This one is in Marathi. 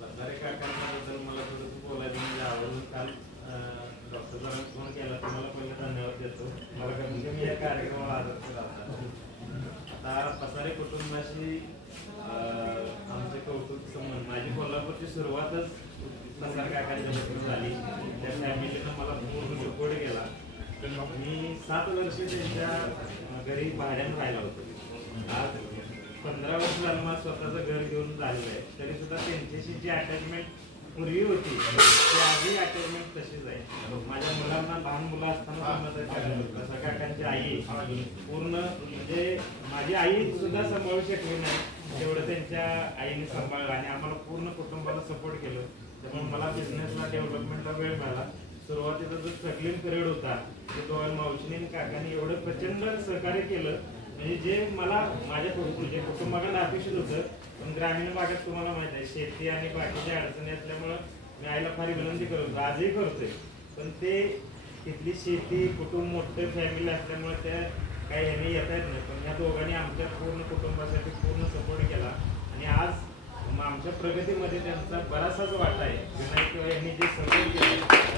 बसारे काकांबद्दल मला थोडंसं बोलायचं म्हणजे आवडून काल डॉक्टर जरा फोन केला तुम्हाला पहिले धन्यवाद देतो. मला कमी कमी या कार्यक्रमाला आदर राहतात. आता बसारे कुटुंबाशी आमचे कौतुक संबंध. माझी कोल्हापूरची सुरुवातच बसारे काकांच्या झाली. त्या फॅमिलीनं मला पूर्ण सपोर्ट केला. मी 7 वर्ष त्यांच्या घरी भाड्यानं राहिला होतो. आज 15 वर्ष झालं मला स्वतःचं घर घेऊन झालेलं आहे. तरी सुद्धा त्यांच्याशी जी अटॅचमेंट पूर्वी होती ती आजही अटॅचमेंट तशीच आहे. माझ्या मुलांना लहान मुलं असताना बसा काकांची आई पूर्ण म्हणजे माझी आई सुद्धा सांभाळू शकली नाही तेवढं त्यांच्या आईने सांभाळलं आणि आम्हाला पूर्ण कुटुंबाला सपोर्ट केलं. त्यामुळे मला बिझनेसला डेव्हलपमेंटला वेळ मिळाला. सुरुवातीचा जो स्ट्रगलिंग पिरियड होता ते दोन मावशीने काकांनी एवढं प्रचंड सहकार्य केलं म्हणजे जे मला माझ्या कुटुंबाकडे अपेक्षित होतं. पण ग्रामीण भागात तुम्हाला माहित आहे शेती आणि बाकीच्या अडचणी असल्यामुळं मी आईला फार विनंती करतो, आजही करतोय. पण ते तिथली शेती कुटुंब मोठं फॅमिली असल्यामुळे त्या काही ह्यांनी येता येत नाही. पण ह्या दोघांनी आमच्या पूर्ण कुटुंबासाठी पूर्ण सपोर्ट केला आणि आज आमच्या प्रगतीमध्ये त्यांचा बराचसाच वाटा आहे. विनायक यांनी जे सपोर्ट केलं